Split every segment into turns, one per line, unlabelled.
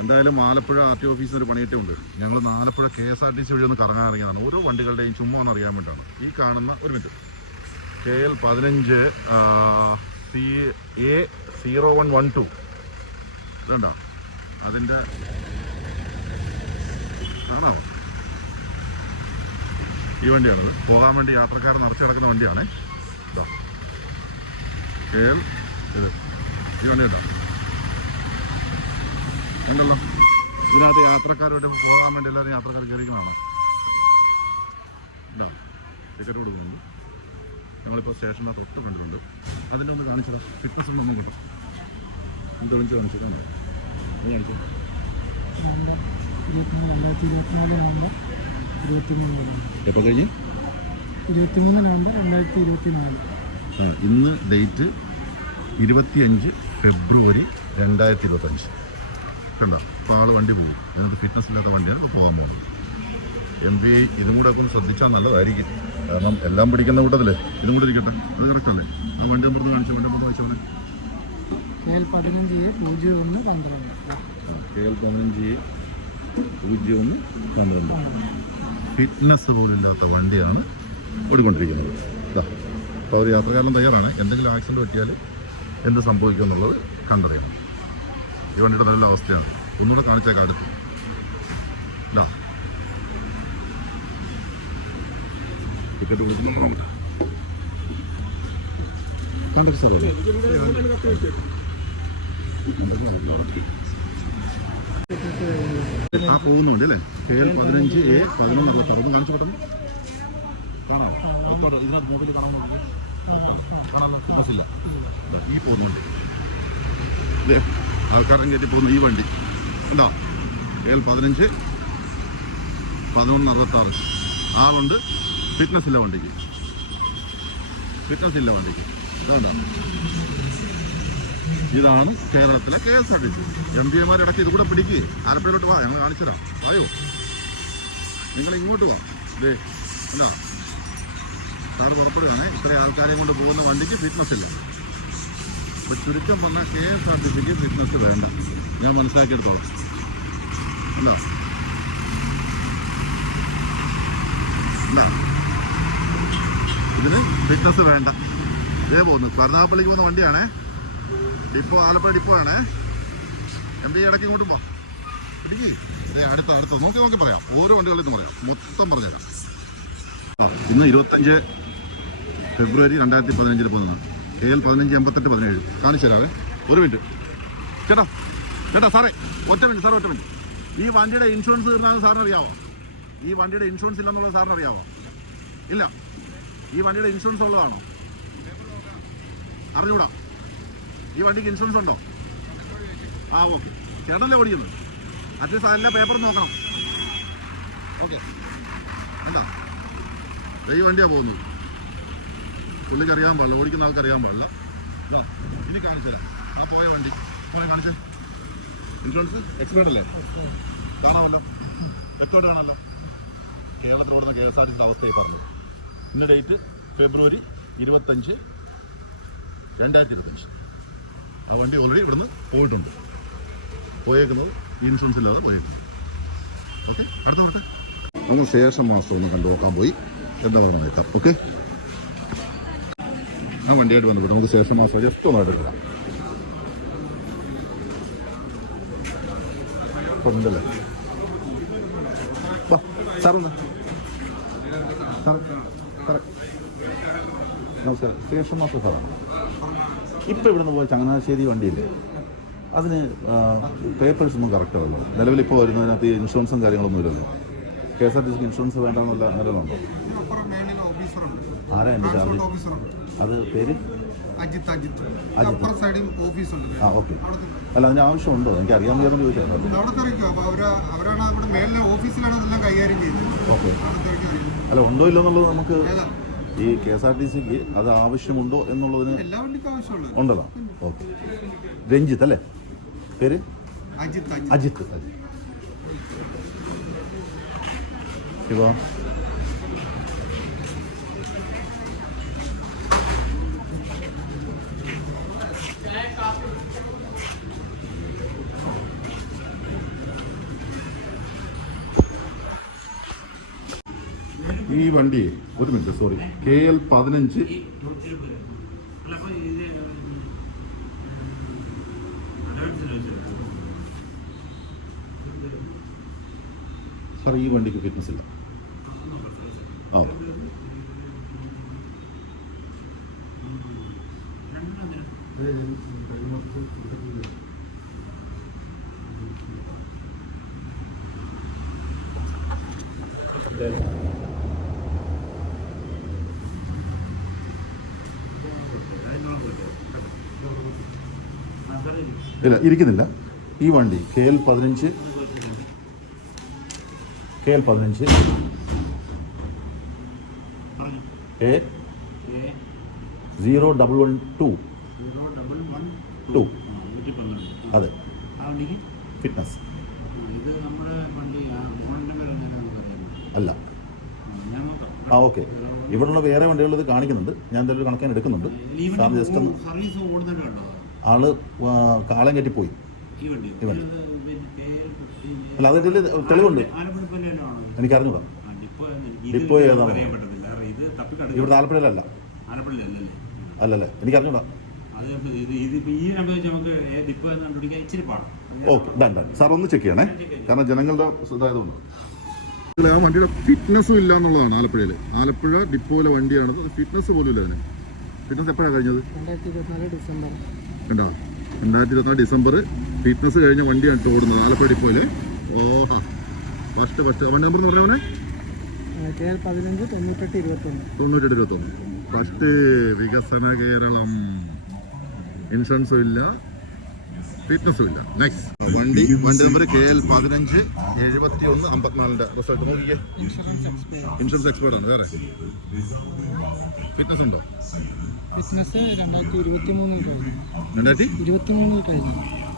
എന്തായാലും Alappuzha R T ഓഫീസിന് ഒരു പണിയിട്ടുണ്ട് ഞങ്ങൾ Alappuzha K S R T C വഴി ഒന്ന് കറങ്ങാൻ ഇറങ്ങിയതാണ്. ഓരോ വണ്ടികളുടെയും ചുമ്മാ ഒന്ന് അറിയാൻ വേണ്ടിയാണ് ഈ കാണുന്ന ഒരു മിനിറ്റ്. കെ എൽ പതിനഞ്ച് C A zero one one two. ഇതുണ്ടോ? അതിന്റെ കാണാമോ ഈ വണ്ടിയാണത് പോകാൻ വേണ്ടി യാത്രക്കാരൻ നിറച്ച് കിടക്കുന്ന വണ്ടിയാണ്. ഇതോ. കെ എൽ ഇത്. ഈ വണ്ടി കേട്ടോ ഉണ്ടല്ലോ. ഇതിനകത്ത് യാത്രക്കാരോട്ട് പോകാൻ വേണ്ടി എല്ലാവരും യാത്രക്കാർ കയറിക്കുന്നതാണ് ഉണ്ടോ? ടിക്കറ്റ് കൊടുക്കുന്നുണ്ട്. ഞങ്ങളിപ്പോൾ സ്റ്റേഷന്റെ തൊട്ട് കണ്ടിട്ടുണ്ട്. അതിന്റെ ഒന്ന് കാണിച്ചതാ. ഫിറ്റ്നസ് ഒന്നും കിട്ടും എന്ത് വിളിച്ച് കാണിച്ചതാണോ ഒന്ന് കാണിച്ചു.
ഇരുപത്തിമൂന്ന് രണ്ടായിരത്തി ഇരുപത്തിനാല് നവംബർ ഇരുപത്തിമൂന്ന്
എപ്പോൾ കഴിഞ്ഞ് ഇന്ന് ഡേറ്റ് ഇരുപത്തിയഞ്ച് ഫെബ്രുവരി രണ്ടായിരത്തി ഇരുപത്തഞ്ച് കണ്ടോ? അപ്പോൾ ആൾ വണ്ടി പോകും. അതിനകത്ത് ഫിറ്റ്നസ് ഇല്ലാത്ത വണ്ടിയാണ് ഇപ്പോൾ പോകാൻ പോകുന്നത്. എം ബി ഐ ഇതും കൂടെ ഒക്കെ ഒന്ന് ശ്രദ്ധിച്ചാൽ നല്ലതായിരിക്കും. കാരണം എല്ലാം പിടിക്കുന്ന കൂട്ടത്തില്ലേ ഇതും കൂടെ ഇരിക്കട്ടെ. അത് കറക്റ്റല്ലേ? ആ വണ്ടി നമ്പർ കാണിച്ചു? വണ്ടി നമ്പർ വായിച്ചോളെ
കെ എൽ പതിനഞ്ച് എ പൂജ്യം ഒന്ന് പന്ത്രണ്ട്.
കെ എൽ പതിനഞ്ച് പൂജ്യം ഒന്ന് പന്ത്രണ്ട്. ഫിറ്റ്നസ് പോലില്ലാത്ത വണ്ടിയാണ് ഓടിക്കൊണ്ടിരിക്കുന്നത് അപ്പോൾ അവർ യാത്രക്കാരൻ തയ്യാറാണ്. എന്തെങ്കിലും ആക്സിഡന്റ് പറ്റിയാൽ എന്ത് സംഭവിക്കും എന്നുള്ളത് കണ്ടറിയണം. ഈ വണ്ടിയുടെ നല്ല അവസ്ഥയാണ്. ഒന്നുകൂടെ കാണിച്ചേക്കാം അടുത്ത്. ടിക്കറ്റ് സാറേ ആ പോകുന്നുണ്ട് അല്ലേ? കെ എൽ പതിനഞ്ച് എ പതിനൊന്ന് അറുപത്താറ് ഒന്ന് കാണിച്ചു പെട്ടെന്ന് കാണാം ഇതിനകത്ത് മൊബൈൽ കാണാൻ കാണാൻ ഈ പോകുന്നുണ്ട് ഇതേ ആൾക്കാരൻ കയറ്റി പോകുന്ന ഈ വണ്ടി. കണ്ടോ? ഏൽ പതിനഞ്ച് പതിനൊന്ന് അറുപത്താറ്. ആളുണ്ട്. ഫിറ്റ്നസ് ഇല്ല വണ്ടിക്ക്. ഫിറ്റ്നസ് ഇല്ല വണ്ടിക്ക്. ഇതാണ് കേരളത്തിലെ K S R T C M P എമാർ ഇടയ്ക്ക് ഇതുകൂടെ പിടിക്കുക ആലപ്പുഴയിലോട്ട് വാ. ഞങ്ങൾ കാണിച്ചുതരാം ആയോ നിങ്ങൾ ഇങ്ങോട്ട് വാ. ദേ എന്താ സാറ് പുറപ്പെടുകയാണ്. ഇത്രയും ആൾക്കാരെയും കൊണ്ട് പോകുന്ന വണ്ടിക്ക് ഫിറ്റ്നസ് ഇല്ല. അപ്പോൾ ചുരുക്കം പറഞ്ഞാൽ കെ എസ് ആർ ടി സിക്ക് ബിസിനസ് വേണ്ട. ഞാൻ മനസ്സിലാക്കിയെടുത്തോളാം. എന്താ ഇതിന് ഫിറ്റ്നസ് വേണ്ട. ഇതേ പോകുന്നു. പറഞ്ഞാപ്പള്ളിക്ക് പോകുന്ന വണ്ടിയാണേ. ഡിപ്പോ ആലപ്പുഴ ഡിപ്പോ ആണ്. എം പി ഇടയ്ക്ക് ഇങ്ങോട്ടും പോ. അടുത്ത അടുത്ത. നോക്കി നോക്കി പറയാം. ഓരോ വണ്ടികളിൽ നിന്ന് പറയാം. മൊത്തം പറഞ്ഞുതരാം. ഇന്ന് ഇരുപത്തഞ്ച് ഫെബ്രുവരി രണ്ടായിരത്തി പതിനഞ്ചിൽ പോകുന്നത്. കെ എൽ പതിനഞ്ച് എൺപത്തെട്ട് പതിനേഴ്. കാണിച്ചു തരാവേ. ഒരു മിനിറ്റ്. ചേട്ടാ ചേട്ടാ സാറേ ഒറ്റ മിനിറ്റ് സാറേ ഒറ്റ മിനിറ്റ്. ഈ വണ്ടിയുടെ ഇൻഷുറൻസ് തീർന്നാലും സാറിന് ഈ വണ്ടിയുടെ ഇൻഷുറൻസ് ഇല്ലെന്നുള്ളത് സാറിന് അറിയാവോ? ഇല്ല. ഈ വണ്ടിയുടെ ഇൻഷുറൻസ് ഉള്ളതാണോ? അറിഞ്ഞൂടാ ഈ വണ്ടിക്ക് ഇൻഷുറൻസ് ഉണ്ടോ? ആ ഓക്കെ. ചേട്ടനല്ലേ ഓടിക്കുന്നത്? അറ്റ്ലീസ്റ്റ് അതിന്റെ പേപ്പർ നോക്കണം. ഓക്കെ. എന്താ ഈ വണ്ടിയാണ് പോകുന്നത്. പുള്ളിക്ക് അറിയാൻ പാടില്ല ഓടിക്കുന്ന ആൾക്ക് അറിയാൻ പാടില്ല ഇനി കാണിച്ചു തരാം. ആ പോയ വണ്ടി. കാണിച്ചേ ഇൻഷുറൻസ് എക്സ്പേർട്ട് അല്ലേ? കാണാമല്ലോ. എത്തോട്ട് കാണാമല്ലോ? കേരളത്തിൽ ഓടുന്ന കെ എസ് ആർ ടി അവസ്ഥയെ പറഞ്ഞു. ഇന്ന ഡേറ്റ് ഫെബ്രുവരി ഇരുപത്തഞ്ച് രണ്ടായിരത്തി ഇരുപത്തഞ്ച് ആ വണ്ടി ഓൾറെഡി ഇവിടുന്ന് പോയിട്ടുണ്ട്. പോയേക്കുന്നത് ഇൻഷുറൻസ് ഇല്ലാതെ പോയേക്കുന്നത്. ഓക്കെ അടുത്ത നോട്ടെ നമ്മൾ ശേഷം മാസം ഒന്ന് കണ്ടു നോക്കാൻ പോയി. എന്താ പറഞ്ഞേക്കാം ഓക്കെ. ആ വണ്ടിയായിട്ട് ബന്ധപ്പെട്ട് നമുക്ക് ശേഷം മാസം ജസ്റ്റ് ഒന്ന് എടുക്കാം വാ സാറൊന്ന്. നമസ്കാരം. ശേഷം മാസം സാറാണ് ഇപ്പോൾ ഇവിടുന്ന് പോയ ചങ്ങനാശ്ശേരി വണ്ടിയില്ലേ? അതിന് പേപ്പേഴ്സ് ഒന്നും കറക്റ്റ് ആവുമല്ലോ? നിലവിൽ ഇപ്പോൾ വരുന്നതിനകത്ത് ഇൻഷുറൻസും കാര്യങ്ങളൊന്നും ഇല്ലല്ലോ? കെ എസ് ആർ ടി സിക്ക് ഇൻഷുറൻസ് വേണ്ടെന്നുള്ള നിലവിലുണ്ടോ ആരാ എന്റെ ചാർജ് അത് പേര്?
അജിത്ത് അജിത്ത്. അപ്പുറം സൈഡിൽ ഓഫീസുണ്ട്
ആ ഓക്കെ. അല്ല അതിന് ആവശ്യമുണ്ടോ? എനിക്ക് അറിയാൻ വയ്യാന്ന് ചോദിച്ചാൽ
അവിടെ തിരക്കും അപ്പോൾ അവർ അവരാണ് അവിടെ മേളിലെ ഓഫീസിലാണ് ഇതെല്ലാം കൈകാര്യം ചെയ്യുന്നത്.
ഓക്കെ. അല്ല ഉണ്ടോ ഇല്ലോ എന്നുള്ളത് നമുക്ക് ഈ കെ എസ് ആർ ടി സിക്ക് അത് ആവശ്യമുണ്ടോ എന്നുള്ളതിന്
എല്ലാ വണ്ടിക്കും
ഉണ്ടല്ലോ. ഓക്കെ. രഞ്ജിത്ത് അല്ലേ? പേര്?
അജിത്ത് അജിത്ത്.
അജിത്ത് അജിത്ത്. ഈ വണ്ടി ഒരു മിനിറ്റ് സോറി കെ എൽ പതിനഞ്ച് സാർ ഈ വണ്ടിക്ക് ഫിറ്റ്നസ് ഇല്ല ആ ഇല്ല ഇരിക്കുന്നില്ല. ഈ വണ്ടി കെ എൽ പതിനഞ്ച്. കെ എൽ പതിനഞ്ച്. A zero double one two two അതെ. ഫിറ്റ്നസ് അല്ല. ആ ഓക്കെ ഇവിടെയുള്ള വേറെ വണ്ടികൾ ഇത് കാണിക്കുന്നുണ്ട്. ഞാൻ എന്തായാലും കണക്കാൻ എടുക്കുന്നുണ്ട്. സാർ ജസ്റ്റ് ഒന്ന്
സർവീസ് ഓടുന്നുണ്ടോ
ആൾ കാളം കെട്ടിപ്പോയി. അല്ല അതിന്റെ തെളിവുണ്ട്. എനിക്കറിഞ്ഞൂടാ.
ഡിപ്പോ
ഏതാണോ? ഇവിടെ ആലപ്പുഴയിലല്ല. അല്ലല്ലേ. എനിക്കറിഞ്ഞൂടാ.
അത് ഇത് ഈ നമ്പർ വെച്ച് നമുക്ക് ഏ ഡിപ്പോ എന്ന് കണ്ടുപിടിക്കാൻ ഇച്ചിരി പാടാം.
Okay done done. സാർ ഒന്ന് ചെക്ക് ചെയ്യണേ. കാരണം ജനങ്ങളുടെ ഇതായതുകൊണ്ട് ആ വണ്ടിയുടെ ഫിറ്റ്നസ്സും ഇല്ല എന്നുള്ളതാണ് ആലപ്പുഴയിൽ ആലപ്പുഴ ഡിപ്പോയിലെ വണ്ടിയാണ്. ഫിറ്റ്നസ് പോലും ഇല്ല അതിന്. ഫിറ്റ്നസ് എപ്പോഴാണ് കഴിഞ്ഞത്?
രണ്ടായിരത്തി ഇരുപത്തിനാല് ഡിസംബർ.
കണ്ടോ? രണ്ടായിരത്തി ഇരുപത്തിനാല് ഡിസംബർ ഫിറ്റ്നസ് കഴിഞ്ഞ വണ്ടിയാണ് ഓടുന്നത്. ആലപ്പുഴ പോലെ ഓഹാ. First first. അവൻ നമ്പർ എന്ന് പറഞ്ഞവനെ
തൊണ്ണൂറ്റെട്ട് ഇരുപത്തൊന്ന്.
ഫസ്റ്റ് വികസന കേരളം. ഇൻഷുറൻസും ഇല്ല. ഫിറ്റ്നസ്സും ഇല്ല. നൈസ് വണ്ടി വണ്ടി നമ്പർ കെ എൽ പതിനഞ്ച് എഴുപത്തി ഒന്ന് അമ്പത്തിനാലിന്റെ റിസൾട്ട് നോക്കിയേ
ഇൻഷുറൻസ്
എക്സ്പേർട്ട് ആണ് വേറെ? ഫിറ്റ്നസ് ഉണ്ടോ?
ഫിറ്റ്നസ് രണ്ടായിരത്തി ഇരുപത്തി മൂന്നിൽ കഴിഞ്ഞു.
രണ്ടായിരത്തി?
ഇരുപത്തി മൂന്നിൽ കഴിഞ്ഞു.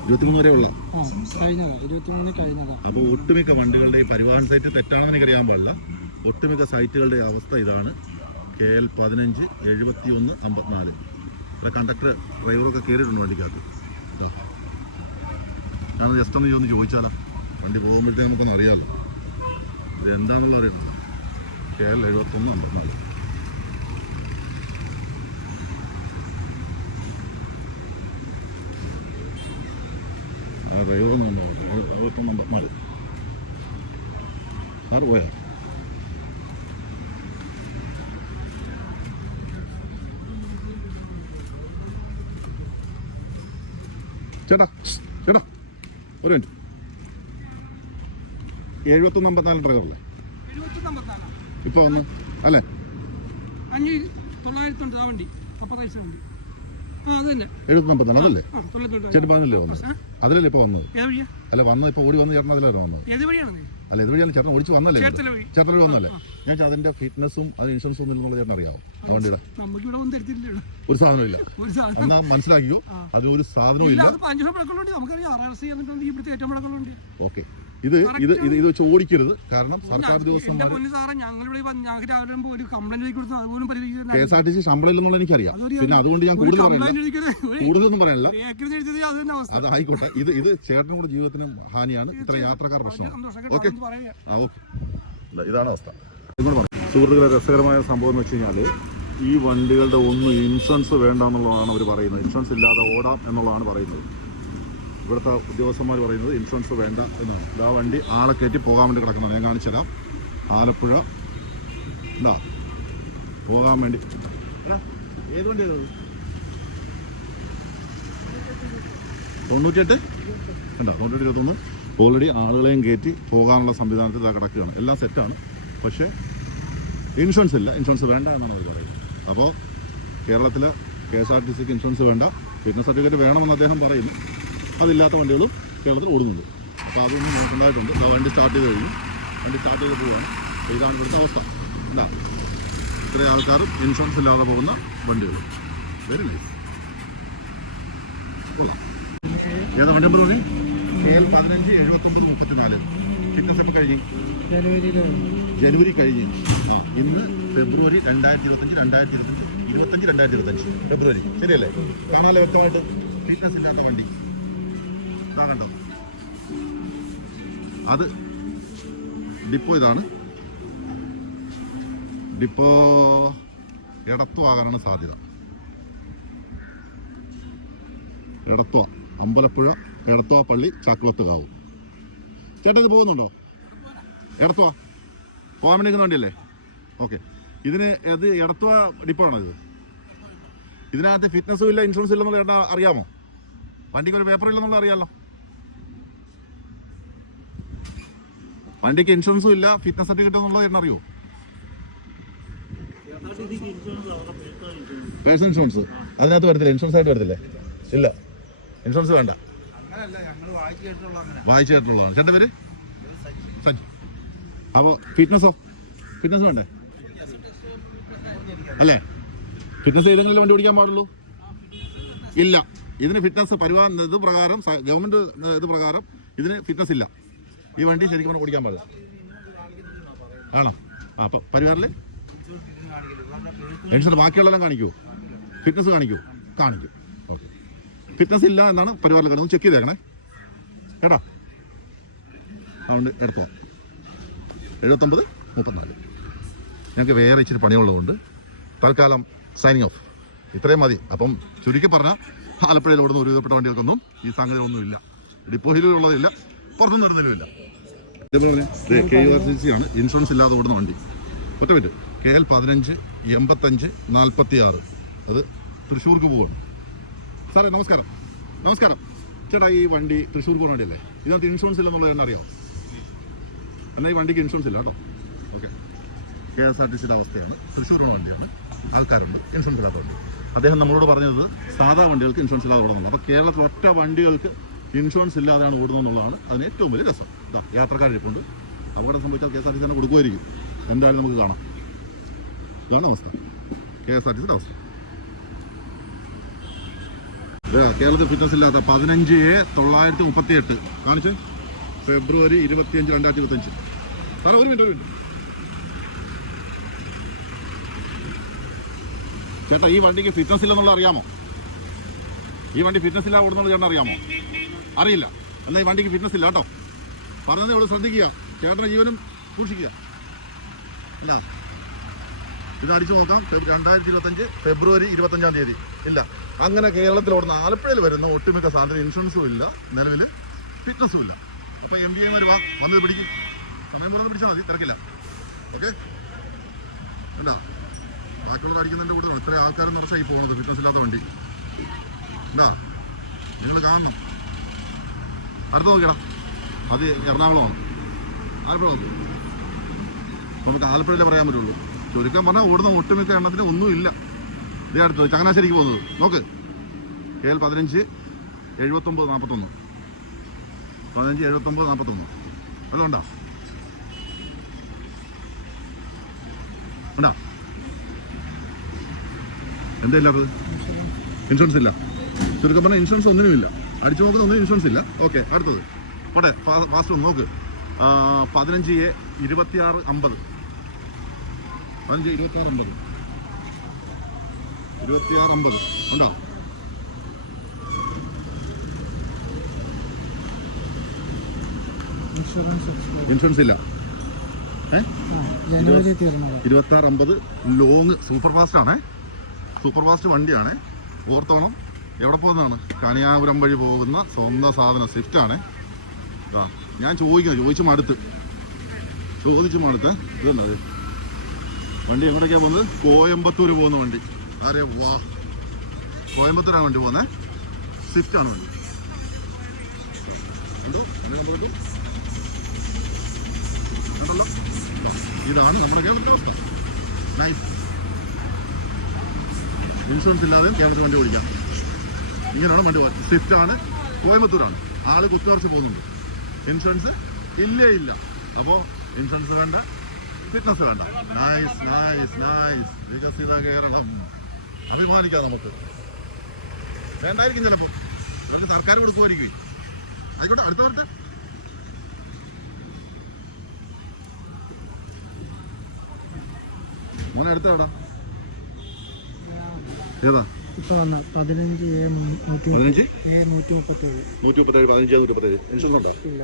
ഇരുപത്തിമൂന്ന് വരെ ഉള്ള.
ആ കഴിഞ്ഞതാ. ഇരുപത്തി മൂന്നിൽ കഴിഞ്ഞതാ.
അപ്പോൾ ഒട്ടുമിക്ക വണ്ടികളുടെ ഈ പരിവാഹൻ സൈറ്റ് തെറ്റാണെന്ന് എനിക്കറിയാൻ പാടില്ല. ഒട്ടുമിക്ക സൈറ്റുകളുടെ അവസ്ഥ ഇതാണ്. കെ എൽ പതിനഞ്ച് എഴുപത്തി ഒന്ന് അമ്പത്തിനാല് കണ്ടക്ടർ ഡ്രൈവറൊക്കെ കയറിയിട്ടുണ്ട് വണ്ടിക്കകത്ത്? ഇതാ. ഞാൻ ജസ്റ്റ് ഒന്ന് ഒന്ന് ചോദിച്ചാലോ? വണ്ടി പോകുമ്പോഴത്തേക്ക് നമുക്കൊന്ന് അറിയാമല്ലോ ഇത് എന്താണെന്നുള്ള അറിയണം. കെ എൽ എഴുപത്തൊന്ന് ആ ഡ്രൈവർ എഴുപത്തൊന്ന് ആറ് പോയാ? ചേട്ടാ ഒരു മിനിറ്റ്. എഴുപത്തൊന്ന് അമ്പത്തിനാല് ഡ്രൈവറല്ലേ ഇപ്പൊ വന്ന് അല്ലേ?
അഞ്ഞൂ തൊള്ളായിരത്തി ഉണ്ട്. ആ വണ്ടി വണ്ടി
അമ്പത്തിനാല് അതല്ലേ ചേട്ടൻ പറഞ്ഞില്ലേ വന്നത്? അതിലല്ലേ ഇപ്പൊ വന്നത്? അല്ല വന്നത് ഇപ്പൊ ഓടി വന്ന് ചേട്ടൻ അതിലായിരുന്നു വന്നത്? അല്ല? ഇത് വഴിയാണ് ചേട്ടൻ ഓടിച്ച് വന്നല്ലേ ചേട്ടൻ വഴി വന്നല്ലേ? ഞാൻ അതിന്റെ ഫിറ്റ്നസും അത് ഇൻഷുറൻസും ഒന്നും ഇല്ലെന്നുള്ള ചേട്ടൻ അറിയാവോ? ആ വണ്ടിയുടെ
നമുക്ക് ഇവിടെ
ഒരു സാധനവും ഇല്ല എന്നാ മനസ്സിലാക്കിയോ? അതിനൊരു സാധനവും
ഇല്ല
ഓക്കെ. ഇത് ഇത് ഇത് ഇത് വെച്ച് ഓടിക്കരുത്. കാരണം സർക്കാർ
ഉദ്യോഗസ്ഥ
K. S R T C ശമ്പളം ഇല്ലെന്നുള്ള എനിക്കറിയാം. പിന്നെ അതുകൊണ്ട് ഞാൻ കൂടുതൽ പറയില്ല. കൂടുതലൊന്നും പറയാനില്ല
അത്
ആയിക്കോട്ടെ ഇത് ഇത് ചേട്ടനും കൂടെ ജീവിതത്തിനും ഹാനിയാണ്. ഇത്ര യാത്രക്കാർ പ്രശ്നം ഓക്കെ. ആ ഓക്കെ. ഇതാണ് അവസ്ഥ. സുഹൃത്തുക്കളെ രസകരമായ സംഭവം എന്ന് വെച്ച് കഴിഞ്ഞാൽ ഈ വണ്ടികളുടെ ഒന്നും ഇൻഷുറൻസ് വേണ്ട എന്നുള്ളതാണ് അവർ പറയുന്നത്. ഇൻഷുറൻസ് ഇല്ലാതെ ഓടാം എന്നുള്ളതാണ് പറയുന്നത്. ഇവിടുത്തെ ഉദ്യോഗസ്ഥന്മാർ പറയുന്നത് ഇൻഷുറൻസ് വേണ്ട എന്നാണ്. ഇതാ വണ്ടി ആളെ കയറ്റി പോകാൻ വേണ്ടി കിടക്കുന്നത് ഞാൻ കാണിച്ചു തരാം. ആലപ്പുഴ. എന്താ പോകാൻ വേണ്ടി. ഏത് വണ്ടി തൊണ്ണൂറ്റിയെട്ട്? ഉണ്ടോ തൊണ്ണൂറ്റി ഇരുപത്തൊന്ന്. ഓൾറെഡി ആളുകളെയും കയറ്റി പോകാനുള്ള സംവിധാനത്തിൽ ഇതാ കിടക്കുകയാണ്. എല്ലാം സെറ്റാണ് പക്ഷേ ഇൻഷുറൻസ് ഇല്ല. ഇൻഷുറൻസ് വേണ്ട എന്നാണ് അവർ പറയുന്നത്. അപ്പോൾ കേരളത്തിൽ കെ എസ് ആർ ടി സിക്ക് ഇൻഷുറൻസ് വേണ്ട. ഫിറ്റ്നസ് സർട്ടിഫിക്കറ്റ് വേണമെന്ന് അദ്ദേഹം പറയുന്നു. അതില്ലാത്ത വണ്ടികളും കേരളത്തിൽ ഓടുന്നുണ്ട്. അപ്പോൾ അതൊന്നും നോക്കേണ്ടതായിട്ടുണ്ട്. ആ വണ്ടി സ്റ്റാർട്ട് ചെയ്ത് കഴിഞ്ഞു. വണ്ടി സ്റ്റാർട്ട് ചെയ്ത് പോവാണ്. ഇതാണ് ഇവിടുത്തെ അവസ്ഥ. എന്താ? ഇത്രയും ആൾക്കാരും ഇൻഷുറൻസ് ഇല്ലാതെ പോകുന്ന വണ്ടികൾ. വെരി നൈസ് കൊള്ളാം. ഏതാ വണ്ടി നമ്പർ പറഞ്ഞു? കെ എൽ പതിനഞ്ച് എഴുപത്തൊമ്പത് മുപ്പത്തിനാല്. ഫിറ്റ്നസ് എപ്പോൾ കഴിഞ്ഞു. ജനുവരി കഴിഞ്ഞ്. ആ ഇന്ന് ഫെബ്രുവരി രണ്ടായിരത്തി ഇരുപത്തഞ്ച് രണ്ടായിരത്തി ഇരുപത്തഞ്ച് ഇരുപത്തഞ്ച് രണ്ടായിരത്തി ഇരുപത്തഞ്ച് ഫെബ്രുവരി. ശരിയല്ലേ? കാണാല്ലേ വ്യക്തമായിട്ട്? ഫിറ്റ്നസ് ഇല്ലാത്ത വണ്ടി. കണ്ടോ? അത് ഡിപ്പോ ഇതാണ്. ഡിപ്പോ ഇടത്തു ആകാനാണ് സാധ്യത. എടത്വ അമ്പലപ്പുഴ എടത്വ പള്ളി ചാക്കുളത്ത് കാവ്. ചേട്ടാ ഇത് പോകുന്നുണ്ടോ? എടത്വ പോകാൻ വേണ്ടി വണ്ടിയല്ലേ ഓക്കെ. ഇതിന് ഇത് എടത്വ ഡിപ്പോ ആണോ ഇത്? ഇതിനകത്ത് ഫിറ്റ്നസ്സും ഇല്ല ഇൻഷുറൻസും ഇല്ലെന്നുള്ള ചേട്ടാ അറിയാമോ? വണ്ടിക്ക് ഒരു പേപ്പർ ഇല്ലെന്നുള്ള അറിയാമല്ലോ വണ്ടിക്ക് ഇൻഷുറൻസും ഇല്ല ഫിറ്റ്നസ് സർട്ടിഫിക്കറ്റ് എന്നുള്ളത് എന്നറിയോ പേഴ്സണൽ ഇൻഷുറൻസ് അതിനകത്ത് വരത്തില്ല ഇൻഷുറൻസ് ആയിട്ട് വരത്തില്ലേ. ഇല്ല. ഇൻഷുറൻസ് വേണ്ട.
വായിച്ചു
കേട്ടുള്ളതാണ് ചേട്ടന്റെ പേര്? സജി. അപ്പോൾ ഫിറ്റ്നസ്സോ ഫിറ്റ്നസ് വേണ്ടേ? അല്ലേ? ഫിറ്റ്നസ് ചെയ്തെങ്കിലും വണ്ടി ഓടിക്കാൻ പാടുള്ളൂ? ഇല്ല. ഇതിന് ഫിറ്റ്നസ് പരിവാഹൻ ഇത് പ്രകാരം ഗവൺമെന്റ് ഇത് പ്രകാരം ഇതിന് ഫിറ്റ്നസ് ഇല്ല. ഈ വണ്ടി ശരിക്കും പറഞ്ഞാൽ ഓടിക്കാൻ പാടില്ല ആണോ? ആ അപ്പോൾ പരിവാറിൽ ഇൻഷുറൻസ് ബാക്കിയുള്ളതെല്ലാം കാണിക്കൂ ഫിറ്റ്നസ് കാണിക്കൂ കാണിക്കൂ. ഓക്കെ. ഫിറ്റ്നസ് ഇല്ല എന്നാണ് പരിവാറിൽ കാണുന്നത് ചെക്ക് ചെയ്തേക്കണേ. കേട്ടോ? അതുകൊണ്ട് എടുത്തോ. എഴുപത്തൊമ്പത് മുപ്പത്തിനാല്. ഞങ്ങൾക്ക് വേറെ ഇച്ചിരി പണിയുള്ളതുകൊണ്ട് തൽക്കാലം സൈനിങ് ഓഫ് ഇത്രയും മതി. അപ്പം ചുരുക്കി പറഞ്ഞാൽ ആലപ്പുഴയിൽ ഓടുന്ന ഒരുവിധപ്പെട്ട വണ്ടികൾക്കൊന്നും ഈ സംഗതികളൊന്നും ഇല്ല ഡിപ്പോയിലുള്ളതില്ല. പുറത്തുനിന്ന് വരുന്നതിലുമില്ല. K U R C C ആണ്. ഇൻഷുറൻസ് ഇല്ലാതെ ഓടുന്ന വണ്ടി. ഒറ്റ മിനിറ്റ്. കെ എൽ പതിനഞ്ച് എൺപത്തഞ്ച് നാൽപ്പത്തി ആറ് അത് തൃശ്ശൂർക്ക് പോവാണ്. സാറേ നമസ്കാരം. നമസ്കാരം. ചേട്ടാ ഈ വണ്ടി തൃശ്ശൂർക്ക് പോകുന്ന വണ്ടിയല്ലേ? ഇതിനകത്ത് ഇൻഷുറൻസ് ഇല്ലെന്നുള്ളത് എന്നെ അറിയാമോ എന്നാൽ ഈ വണ്ടിക്ക് ഇൻഷുറൻസ് ഇല്ല കേട്ടോ. Okay. K S R T സിയുടെ അവസ്ഥയാണ്. തൃശ്ശൂർ പോകുന്ന വണ്ടിയാണ്. ആൾക്കാരുണ്ട്. ഇൻഷുറൻസ് ഇല്ലാത്ത വണ്ടി. അദ്ദേഹം നമ്മളോട് പറഞ്ഞത് സാധാ വണ്ടികൾക്ക് ഇൻഷുറൻസ് ഇല്ലാതെ ഓടുന്നുള്ളൂ അപ്പോൾ കേരളത്തിൽ ഒറ്റ വണ്ടികൾക്ക് ഇൻഷുറൻസ് ഇല്ലാതെയാണ് ഓടുന്നതെന്നുള്ളതാണ് അതിന് ഏറ്റവും വലിയ രസം. ഇതാ യാത്രക്കാരിപ്പുണ്ട് അപകടം സംഭവിച്ചാൽ K S R T C തന്നെ കൊടുക്കുമായിരിക്കും. എന്തായാലും നമുക്ക് കാണാം. ഇതാണ് അവസ്ഥ. കെ എസ് ആർ ടി സിയുടെ അവസ്ഥ. കേരളത്തിൽ ഫിറ്റ്നസ് ഇല്ലാത്ത പതിനഞ്ച് എ തൊള്ളായിരത്തി മുപ്പത്തി എട്ട് കാണിച്ച്. ഫെബ്രുവരി ഇരുപത്തിയഞ്ച് രണ്ടായിരത്തി ഇരുപത്തഞ്ച് സാറേ ഒരു മിനിറ്റ് ഒരു മിനിറ്റ്. ചേട്ടാ ഈ വണ്ടിക്ക് ഫിറ്റ്നസ് ഇല്ലെന്നുള്ള അറിയാമോ? ഈ വണ്ടി ഫിറ്റ്നസ് ഇല്ലാതെ ഓടുന്നത് ചേട്ടൻ അറിയാമോ? അറിയില്ല. എന്നാൽ ഈ വണ്ടിക്ക് ഫിറ്റ്നസ് ഇല്ല കേട്ടോ. പറഞ്ഞത് ഇവിടെ ശ്രദ്ധിക്കുക. ചേട്ടന്റെ ജീവനും സൂക്ഷിക്കുക. ഇല്ല ഇത് അടിച്ചു നോക്കാം. രണ്ടായിരത്തി ഇരുപത്തഞ്ച് ഫെബ്രുവരി ഇരുപത്തഞ്ചാം തീയതി. ഇല്ല. അങ്ങനെ കേരളത്തിൽ ഓടുന്ന ആലപ്പുഴയിൽ വരുന്ന ഒട്ടുമിക്ക സാധനത്തിന് ഇൻഷുറൻസും ഇല്ല. നിലവിൽ ഫിറ്റ്നസ്സും ഇല്ല. അപ്പോൾ എം ബി എമാർ വാ. വന്നത് പിടിക്കും. സമയം പോലെ പിടിച്ചാൽ മതി. തിരക്കില്ല. ഓക്കെ? അല്ല ബാക്കിയുള്ളത് അടിക്കുന്നതിന്റെ കൂടെ ഇത്രയും ആൾക്കാർ നിറച്ചായി പോകുന്നത് ഫിറ്റ്നസ് ഇല്ലാത്ത വണ്ടി. എന്താ നിങ്ങൾ കാണണം. അടുത്ത നോക്കിയടാ. അത് എറണാകുളമാണ്. ആലപ്പുഴ നോക്കും നമുക്ക് ആലപ്പുഴയിലേ പറയാൻ പറ്റുള്ളൂ. ചുരുക്കം പറഞ്ഞാൽ ഓടുന്ന ഒട്ടുമിക്ക എണ്ണത്തിന് ഒന്നുമില്ല ഇതേ അടുത്തത് ചങ്ങനാശ്ശേരിക്ക് പോകുന്നത്. നോക്ക്. കെ എൽ പതിനഞ്ച് എഴുപത്തൊമ്പത് നാൽപ്പത്തൊന്ന് പതിനഞ്ച് എഴുപത്തൊമ്പത് നാൽപ്പത്തൊന്ന് അതുകൊണ്ടാ ഉണ്ടാ എന്താ ഇല്ലാത്തത്? ഇൻഷുറൻസ് ഇല്ല. ചുരുക്കം പറഞ്ഞാൽ ഇൻഷുറൻസ് ഒന്നിനുമില്ല. അടിച്ചു നോക്കുന്ന ഒന്നും ഇൻഷുറൻസ് ഇല്ല. ഓക്കെ അടുത്തത്. പോട്ടെ ഫാസ്റ്റ് ഒന്ന് നോക്ക്. പതിനഞ്ച് എ ഇരുപത്തിയാറ് അമ്പത്. പതിനഞ്ച് ഇരുപത്തിയാറ് അമ്പത്. ഇരുപത്തിയാറ് അമ്പത്. ഉണ്ടോ?
ഇൻഷുറൻസ്
ഇല്ല. ഇരുപത്തി ആറ് അമ്പത് ലോങ് സൂപ്പർ ഫാസ്റ്റ് ആണേ. സൂപ്പർ ഫാസ്റ്റ് വണ്ടിയാണേ. ഓർത്തോണം. എവിടെ പോകുന്നതാണ്? കണിയാപുരം വഴി പോകുന്ന സ്വന്തം സാധനം സ്വിഫ്റ്റ് ആണ്. ആ ഞാൻ ചോദിക്കുന്നത് ചോദിച്ചു മടുത്ത്. ചോദിച്ചു മടുത്ത്. ഇതുണ്ടത് വണ്ടി എങ്ങോട്ടേക്കാണ് പോകുന്നത്? കോയമ്പത്തൂർ പോകുന്ന വണ്ടി. അറേ വാ. കോയമ്പത്തൂരാണ് വണ്ടി പോകുന്നത് സ്വിഫ്റ്റ് ആണ് വണ്ടി. ഉണ്ടോ എന്നെ ഇതാണ് നമ്മുടെ കേരളത്തിലെ അവസ്ഥ. നൈസ് ഇൻഷുറൻസ് ഇല്ലാതെയും കേരളത്തിൽ വണ്ടി ഓടിക്കാം. ഇങ്ങനെയാണ് വണ്ടി പോകുന്നത് സ്വിഫ്റ്റ് ആണ് കോയമ്പത്തൂരാണ്. ആൾ കുത്തുകർച്ച് പോകുന്നുണ്ട്. ഇൻഷുറൻസ് ഇല്ലേ ഇല്ല. അപ്പോൾ ഇൻഷുറൻസ് വേണ്ട ഫിറ്റ്നസ് വേണ്ട. നൈസ് നൈസ് നൈസ് വികസിത കേരളം. അഭിമാനിക്കാം നമുക്ക്. വേണ്ടായിരിക്കും ചിലപ്പോൾ ഇവർക്ക് സർക്കാർ കൊടുക്കുമായിരിക്കും. ആയിക്കോട്ടെ അടുത്ത വരട്ടെ. മോനെ അടുത്ത ഏതാ?
ഇപ്പൊ വന്ന പതിനഞ്ച് എ നൂറ്റി
പതിനഞ്ച്?
എ നൂറ്റി മുപ്പത്തേഴ്
നൂറ്റി മുപ്പത്തേഴ് പതിനഞ്ച് നൂറ്റി മുപ്പത്തേഴ് ഇൻഷുറൻസ് ഉണ്ടോ
ഇല്ല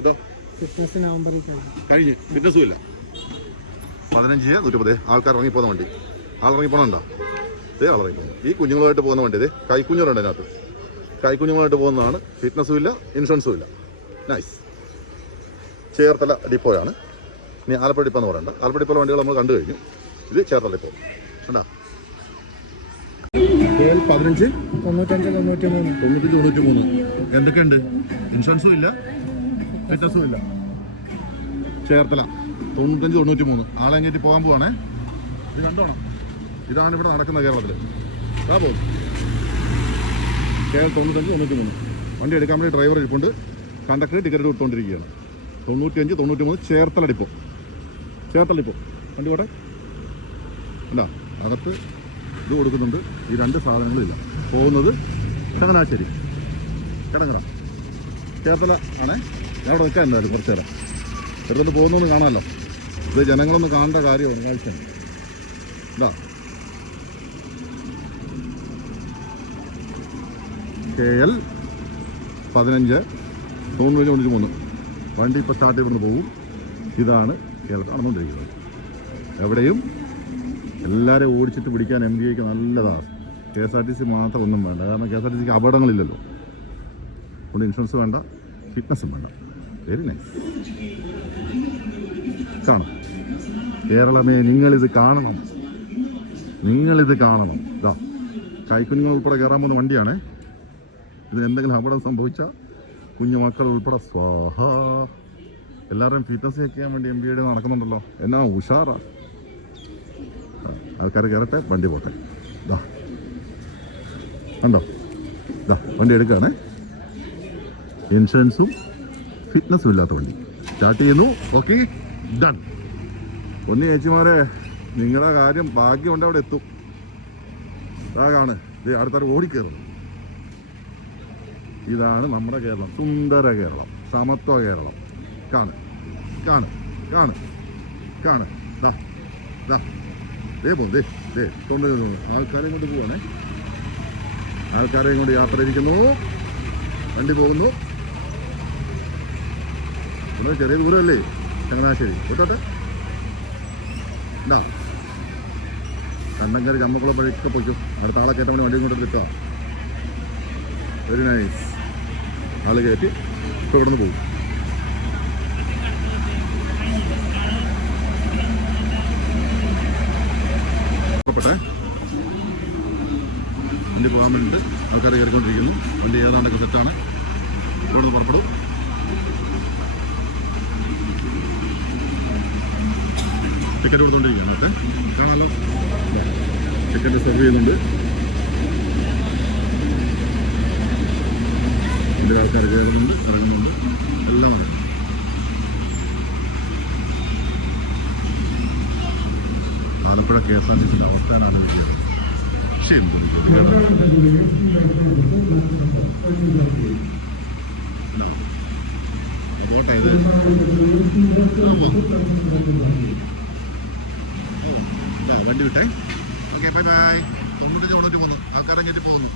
ഇതോ
ഫിറ്റ്നസ് നവംബറിൽ കഴിഞ്ഞു.
കഴിഞ്ഞ്. ഫിറ്റ്നസ്സും ഇല്ല. പതിനഞ്ച് നൂറ്റമ്പത് ആൾക്കാർ ഇറങ്ങി പോകുന്ന വണ്ടി. ആളിറങ്ങി പോകണുണ്ടോ ഇതേ ആളിറങ്ങി പോകുന്നു. ഈ കുഞ്ഞുങ്ങളുമായിട്ട് പോകുന്ന വണ്ടി ഇതേ കൈക്കുഞ്ഞുങ്ങളുണ്ട് അതിനകത്ത്. കൈക്കുഞ്ഞുങ്ങളുമായിട്ട് പോകുന്നതാണ്. ഫിറ്റ്നസ്സും ഇല്ല ഇൻഷുറൻസും ഇല്ല. നൈസ് ചേർത്തല ഡിപ്പോയാണ്. ഇനി ആലപ്പുഴ ഡിപ്പോ എന്ന് പറയണ്ട. ആലപ്പുഴ ഡിപ്പോ വണ്ടികൾ നമ്മൾ കണ്ടു കഴിഞ്ഞു. ഇത് ചേർത്തല ഡിപ്പോ കണ്ടാ? പതിനഞ്ച്?
തൊണ്ണൂറ്റഞ്ച് തൊണ്ണൂറ്റി മൂന്ന്
തൊണ്ണൂറ്റി തൊണ്ണൂറ്റി മൂന്ന് എന്തൊക്കെയുണ്ട് ഇൻഷുറൻസും ഇല്ല ഫിറ്റ്നസും ഇല്ല. ചേർത്തല. തൊണ്ണൂറ്റഞ്ച് തൊണ്ണൂറ്റി മൂന്ന് ആളെ കയറ്റി പോകാൻ പോവാണേ? ഇത് കണ്ടോണം. ഇതാണ് ഇവിടെ നടക്കുന്നത് കേരളത്തിൽ ആ പോകും കേരളം തൊണ്ണൂറ്റഞ്ച് തൊണ്ണൂറ്റി മൂന്ന് വണ്ടി എടുക്കാൻ വേണ്ടി ഡ്രൈവർ ഇരിപ്പുണ്ട്. കണ്ടക്ടർ ടിക്കറ്റ് കൊടുത്തുകൊണ്ടിരിക്കുകയാണ് തൊണ്ണൂറ്റിയഞ്ച് തൊണ്ണൂറ്റി മൂന്ന് ചേർത്തല ഡിപ്പോ ചേർത്തല ഡിപ്പോ വണ്ടി പോട്ടെ. അല്ല അകത്ത് ഇത് കൊടുക്കുന്നുണ്ട്. ഈ രണ്ട് സാധനങ്ങളില്ല. പോകുന്നത് ചങ്ങനാശ്ശേരി. കിടങ്ങറ ചേർത്തല ആണേ. ഞാൻ അവിടെ വെക്കാൻ എന്തായാലും കുറച്ച് നേരം. എടുത്തോണ്ട് പോകുന്നൊന്ന് കാണാമല്ലോ ഇത് ജനങ്ങളൊന്ന് കാണേണ്ട കാര്യമാണ് കാഴ്ച. എന്താ കെ എൽ പതിനഞ്ച്. തൊണ്ണൂറ്റി തൊണ്ണൂറ്റി മൂന്ന് വണ്ടി ഇപ്പോൾ സ്റ്റാർട്ട് ചെയ്ത് പോകും. ഇതാണ് കേരളത്തിൽ നടന്നുകൊണ്ടിരിക്കുന്നത് എവിടെയും എല്ലാവരെയും ഓടിച്ചിട്ട് പിടിക്കാൻ എം ഡി എക്ക് നല്ലതാണ് K S R T C മാത്രം ഒന്നും വേണ്ട. കാരണം കെ എസ് ആർ ടി സിക്ക് അപകടങ്ങളില്ലല്ലോ. അതുകൊണ്ട് ഇൻഷുറൻസ് വേണ്ട ഫിറ്റ്നസ്സും വേണ്ട. വെരി നൈസ് കാണും. കേരളമേ നിങ്ങളിത് കാണണം. നിങ്ങളിത് കാണണം. ഇതാ കൈക്കുഞ്ഞുങ്ങൾ ഉൾപ്പെടെ കയറാൻ പോകുന്ന വണ്ടിയാണേ. ഇത് എന്തെങ്കിലും അപകടം സംഭവിച്ചാൽ കുഞ്ഞു മക്കൾ ഉൾപ്പെടെ സ്വാഹ. എല്ലാവരും ഫിറ്റ്നസ് ചെക്ക് ചെയ്യാൻ വേണ്ടി എം ബി നടക്കുന്നുണ്ടല്ലോ. എന്നാ ഉഷാറാ. ആൾക്കാർ കയറട്ടെ വണ്ടി പോട്ടെ. ഇതാ ഉണ്ടോ ഇതാ വണ്ടി എടുക്കുകയാണേ ഇൻഷുറൻസും ഫിറ്റ്നസ്സും ഇല്ലാത്ത വണ്ടി. സ്റ്റാർട്ട് ചെയ്യുന്നു. Okay done. ഒന്ന് ചേച്ചിമാരെ നിങ്ങളുടെ കാര്യം ഭാഗ്യമുണ്ട് അവിടെ എത്തും. ഇതാ കാണ്. ഇത് അടുത്തൊരു ഓടിക്കയറുന്നു ഇതാണ് നമ്മുടെ കേരളം. സുന്ദര കേരളം. സമത്വ കേരളം. കാണ്. കാണ്. കാണ്. കാണ്. ദാ. ദാ. ദേ പോകും ദേ ദേ കൊണ്ട് ആൾക്കാരെയും കൊണ്ട് പോവാണേ. ആൾക്കാരെയും കൊണ്ട് യാത്ര ഇരിക്കുന്നു. വണ്ടി പോകുന്നു. ഇവിടെ ചെറിയ ദൂരമല്ലേ? ചങ്ങനാശ്ശേരി. കേട്ടോട്ടെ എന്താ കണ്ണങ്കരി ചമ്മക്കുളം വഴിയൊക്കെ പൊയ്ക്കും. അടുത്ത ആളെ കയറ്റാൻ വേണ്ടി വണ്ടി കൊണ്ട് കിട്ടുക വെരി നൈസ് ആൾ കയറ്റി ഇപ്പോൾ ഇവിടെ നിന്ന് പോകും. പുറപ്പെട്ടെ വണ്ടി പോകാൻ വേണ്ടിയിട്ട് ആൾക്കാർ കയറിക്കൊണ്ടിരിക്കുന്നു. വണ്ടി ഏതാണ്ടൊക്കെ സെറ്റാണ്. ഇവിടെ നിന്ന് പുറപ്പെടും. ടിക്കറ്റ് കൊടുത്തോണ്ടിരിക്കുകയാണ്. ഓക്കെ. കാണാമല്ലോ ടിക്കറ്റ് സെർവ് ചെയ്യുന്നുണ്ട്. ഇതിന്റെ ആൾക്കാർ കയറുന്നുണ്ട് ഇറങ്ങുന്നുണ്ട്. എല്ലാം ഉണ്ട്. Alappuzha K S R T സിന്റെ അവസ്ഥാനാണ് വരുന്നത് പക്ഷേ? വണ്ടി വിട്ടേ? Okay bye bye. തൊണ്ണൂറ്റി തൊണ്ണൂറ്റി മൂന്ന് ആൾക്കാരെ കയറ്റി പോകുന്നു.